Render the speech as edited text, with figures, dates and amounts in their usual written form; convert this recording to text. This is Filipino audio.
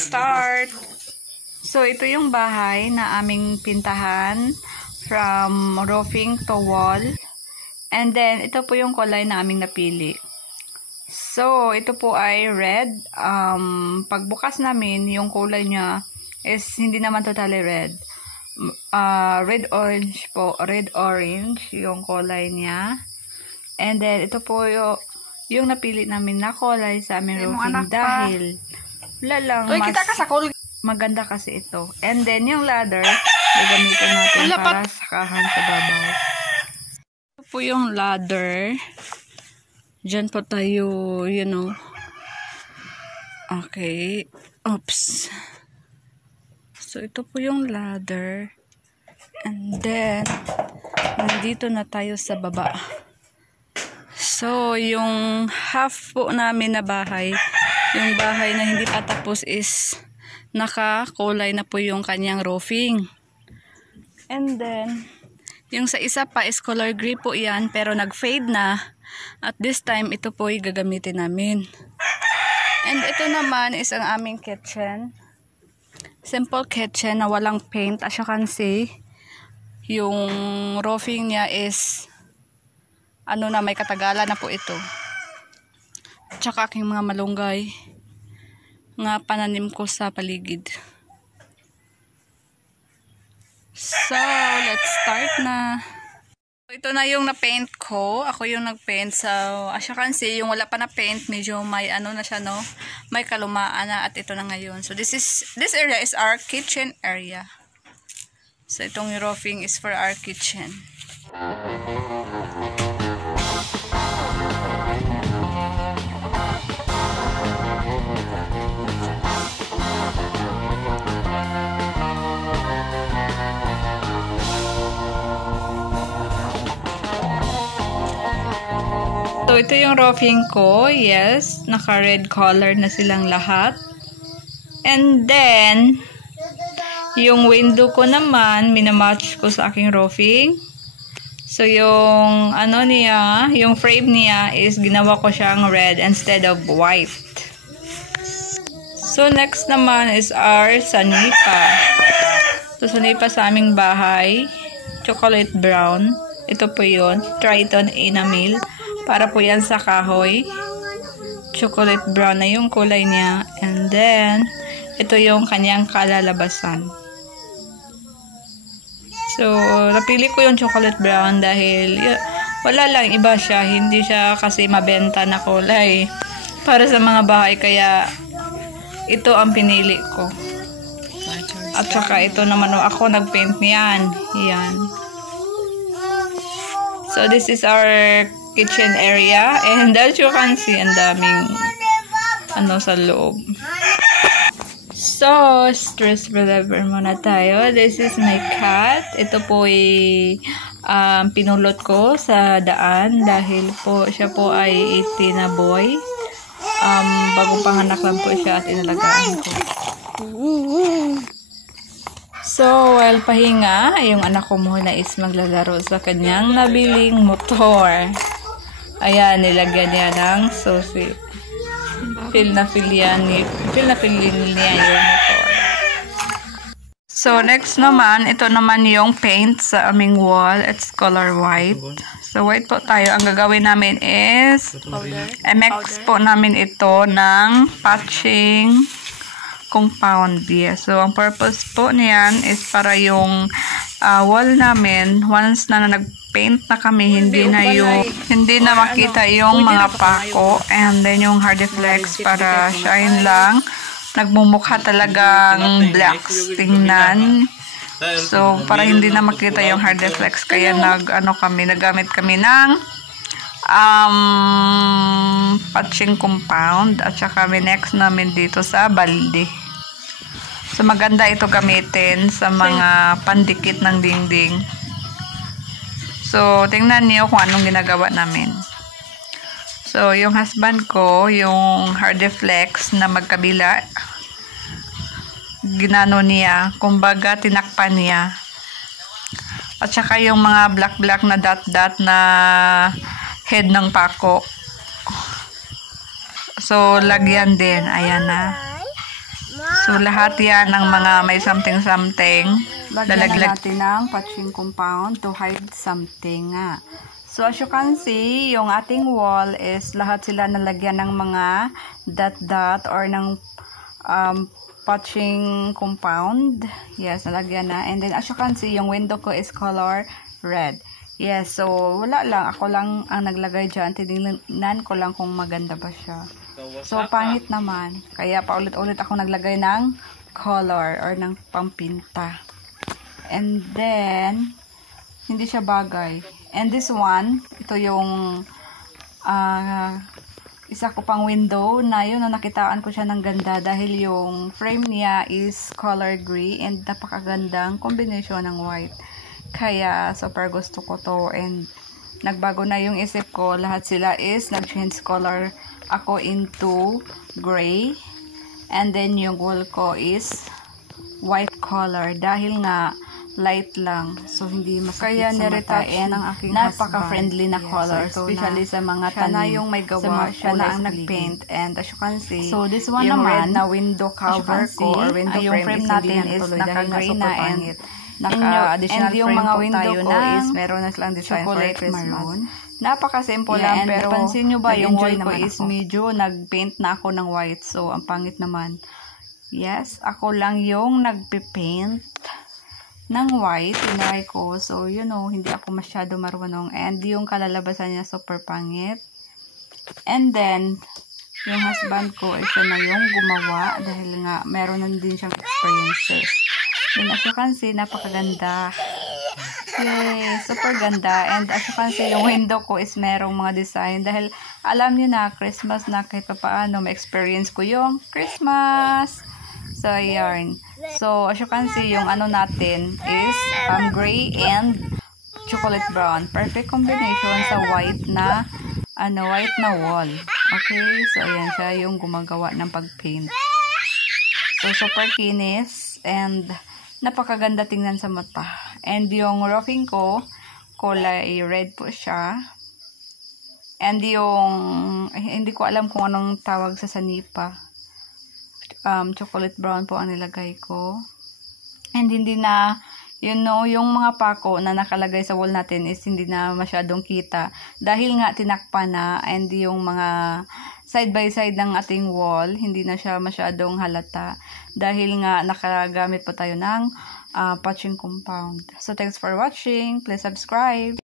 let's start! So, ito yung bahay na aming pintahan from roofing to wall. And then, ito po yung kulay na aming napili. So, ito po ay red. Pagbukas namin, yung kulay niya is hindi naman totally red. Red-orange po. Red-orange yung kulay niya. And then, ito po yung napili namin na kulay sa aming roofing dahil wala lang, maganda kasi ito. And then, yung ladder, gagamitin natin para sakahan sa babaw. Ito po yung ladder. Diyan po tayo, you know. Okay. Oops. So, ito po yung ladder. And then, nandito na tayo sa baba. So, yung half po namin na bahay, yung bahay na hindi pa tapos is nakakulay na po yung kanyang roofing. And then, yung sa isa pa is color gray po yan, pero nag-fade na. At this time, ito po yung gagamitin namin. And ito naman is ang aming kitchen. Simple kitchen na walang paint. As you can see, yung roofing niya is may katagalan na po ito. Tsaka aking mga malunggay nga pananim ko sa paligid. So, let's start na. Ito na yung na-paint ko. Ako yung nag-paint. So, as you can see, yung wala pa na paint, medyo may na siya, no? May kalumaan na at ito na ngayon. So, this area is our kitchen area. So, itong roofing is for our kitchen. So, ito yung roofing ko. Yes, naka-red color na silang lahat. And then, yung window ko naman, minamatch ko sa aking roofing. So, yung yung frame niya is ginawa ko siyang red instead of white. So, next naman is our sanipa. So, sanipa sa aming bahay. Chocolate brown. Ito po yun. Triton enamel. Para po yan sa kahoy. Chocolate brown na yung kulay niya. And then, ito yung kanyang kalalabasan. So, napili ko yung chocolate brown dahil wala lang, iba siya. Hindi siya kasi mabenta na kulay para sa mga bahay. Kaya, ito ang pinili ko. At saka ito naman, ako nag-paint niyan. Yan. So, this is our kitchen area. And as you can see, ang daming sa loob. So, stress reliever muna tayo. This is my cat. Ito po ay pinulot ko sa daan dahil po siya po ay 18 na boy. Bagong panganak lang po siya at inalagaan ko. So, while pahinga, yung anak ko muna is maglalaro sa kanyang nabiling motor. Ayan, nilagyan niya ng susi. Feel na feel niya yung motor. So, next naman, ito naman yung paint sa aming wall. It's color white. So, white po tayo. Ang gagawin namin is MX po namin ito ng patching compound. Yes. So, ang purpose po niyan is para yung wall namin, once na nag-paint na kami, hindi na makita yung mga pako, and then yung Hardeflex para shine lang. Nagmumukha talagang black tingnan. So, para hindi na makita yung Hardeflex, kaya nagamit kami ng patching compound at saka next namin dito sa balde. So, maganda ito gamitin sa mga pandikit ng dingding. So, tingnan niyo kung anong ginagawa namin. So, yung husband ko, yung Hardeflex na magkabila, ginano niya, kumbaga tinakpan niya. At saka yung mga black na dot na head ng pako. So, lagyan din. Ayan na. So, So, lahat yan ng mga may something-something. Lagyan na natin ng patching compound to hide something nga. So, as you can see, yung ating wall is lahat sila nalagyan ng mga dot-dot or ng patching compound. Yes, nalagyan na. And then, as you can see, yung window ko is color red. Yes, so, wala lang. Ako lang ang naglagay dyan. Tinignan ko lang kung maganda ba siya. So, pangit naman. Kaya, paulit-ulit ako naglagay ng color or ng pampinta. And then, hindi siya bagay. And this one, ito yung isa ko pang window na yun, na nakitaan ko siya ng ganda dahil yung frame niya is color gray and napakagandang combination ng white. Kaya, super gusto ko to and nagbago na yung isip ko. Lahat sila is nag-change color ako into gray. And then, yung wall ko is white color dahil nga light lang. So, hindi masakit sa mata. And ang aking napaka-friendly na color. Especially sa mga tanim. Siya na yung may gawa. Siya na ang nag-paint. And as you can see, so this one yung naman, red na window cover ko or window frame natin is naka-gray na and naka-additional frame mga window ko is meron na silang design for Christmas. Napaka-simple lang. Pero pansin nyo ba yung wall ko is medyo nag-paint na ako ng white. So, ang pangit naman. Yes, ako lang yung nagpe-paint ng white, tinry ko. So, you know, hindi ako masyado marunong. And yung kalalabasan niya, super pangit. And then, yung husband ko, siya na yung gumawa. Dahil nga, meron na din siyang experiences. Then, as you can see, napakaganda. Yay! Super ganda. And as you can see, yung window ko is merong mga design. Dahil, alam niyo na, Christmas na kahit pa paano, ma-experience ko yung Christmas. So, ayan. So, as you can see, yung ano natin is gray and chocolate brown. Perfect combination sa white na white na wall. Okay? So, ayan siya yung gumagawa ng pag-paint. So, super kinis and napakaganda tingnan sa mata. And yung roofing ko, kulay red po siya. And yung, hindi ko alam kung anong tawag sa sanipa. Chocolate brown po ang nilagay ko. And hindi na, you know, yung mga pako na nakalagay sa wall natin is hindi na masyadong kita. Dahil nga tinakpan na and yung mga side by side ng ating wall, hindi na siya masyadong halata. Dahil nga nakagamit po tayo ng patching compound. So, thanks for watching. Please subscribe.